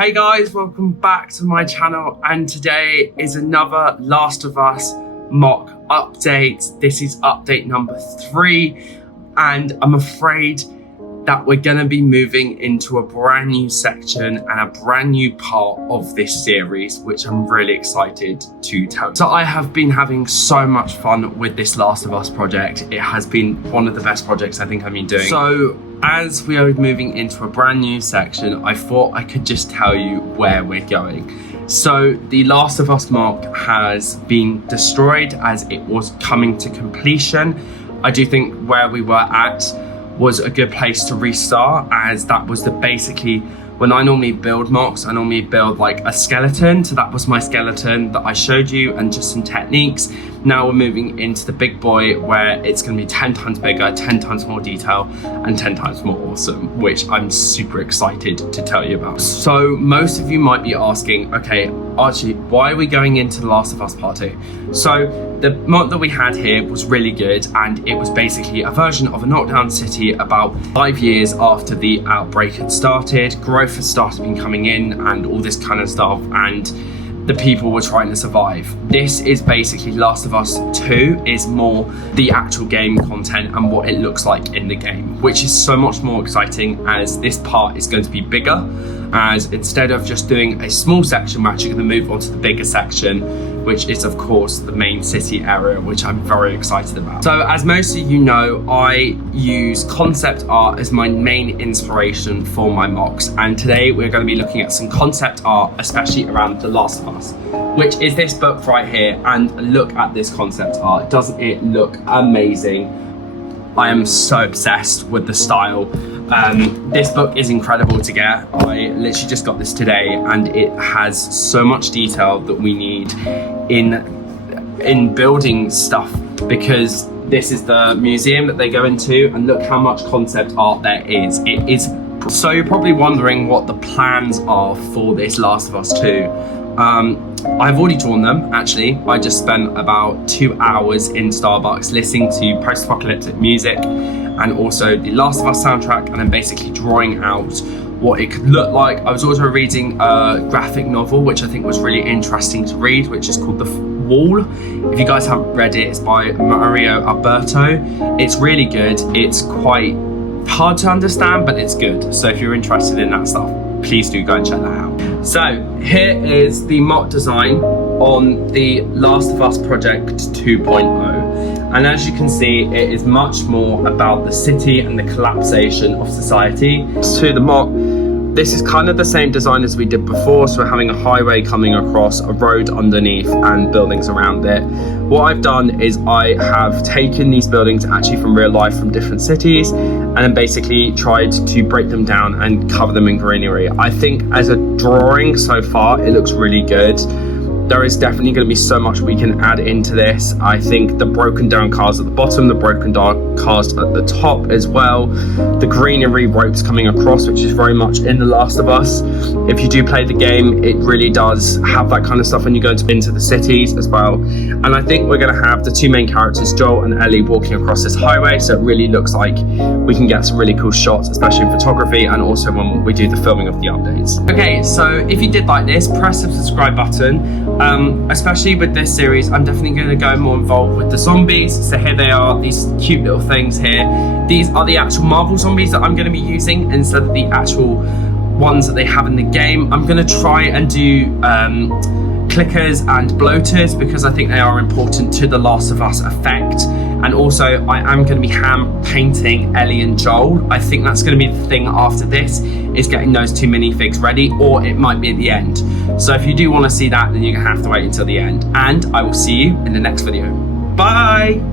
Hey guys, welcome back to my channel, and today is another Last of Us mock update. This is update number 3, and I'm afraid that we're gonna be moving into a brand new section and a brand new part of this series, which I'm really excited to tell you. So I have been having so much fun with this Last of Us project. It has been one of the best projects I think I've been doing. So as we are moving into a brand new section, I thought I could just tell you where we're going. So the Last of Us mock has been destroyed as it was coming to completion. I do think where we were at was a good place to restart, as that was basically when I normally build mocks, I normally build like a skeleton. So that was my skeleton that I showed you and just some techniques. Now we're moving into the big boy where it's gonna be 10 times bigger, 10 times more detail, and 10 times more awesome, which I'm super excited to tell you about. So most of you might be asking, okay, Archie, why are we going into The Last of Us Part 2? So the mod that we had here was really good, and it was basically a version of a knockdown city about 5 years after the outbreak had started. Growth had started been coming in and all this kind of stuff, and the people were trying to survive. This is basically Last of Us 2 is more the actual game content and what it looks like in the game, which is so much more exciting as this part is going to be bigger, as instead of just doing a small section, we're actually going to move on to the bigger section, which is of course the main city area, which I'm very excited about. So as most of you know, I use concept art as my main inspiration for my mocks, and today we're going to be looking at some concept art, especially around The Last of Us, which is this book right here. And look at this concept art, doesn't it look amazing? I am so obsessed with the style. This book is incredible to get. I literally just got this today, and it has so much detail that we need in building stuff, because this is the museum that they go into, and look how much concept art there is. It is. So you're probably wondering what the plans are for this Last of Us 2. I've already drawn them, actually. I just spent about 2 hours in Starbucks listening to post-apocalyptic music and also the Last of Us soundtrack, and then basically drawing out what it could look like. I was also reading a graphic novel, which I think was really interesting to read, which is called The Wall. If you guys haven't read it, it's by Mario Alberto. It's really good. It's quite hard to understand, but it's good. So if you're interested in that stuff, please do go and check that out. So here is the mock design on the Last of Us Project 2.0. And as you can see, it is much more about the city and the collapsation of society. To the mock, this is kind of the same design as we did before. So we're having a highway coming across, a road underneath, and buildings around it. What I've done is I have taken these buildings actually from real life from different cities, and then basically tried to break them down and cover them in greenery. I think as a drawing so far, it looks really good. There is definitely going to be so much we can add into this. I think the broken down cars at the bottom, the broken down cars at the top as well, the greenery ropes coming across, which is very much in The Last of Us. If you do play the game, it really does have that kind of stuff when you go into the cities as well. And I think we're going to have the two main characters, Joel and Ellie, walking across this highway, so it really looks like we can get some really cool shots, especially in photography and also when we do the filming of the updates. Okay, so if you did like this, press the subscribe button. Especially with this series, I'm definitely going to go more involved with the zombies. So here they are, these cute little things here. These are the actual Marvel zombies that I'm going to be using instead of the actual ones that they have in the game. I'm going to try and do clickers and bloaters, because I think they are important to the Last of Us effect. And also I am going to be hand painting Ellie and Joel. I think that's going to be the thing after this, is getting those two minifigs ready, or it might be at the end. So if you do want to see that, then you're going to have to wait until the end, and I will see you in the next video. Bye!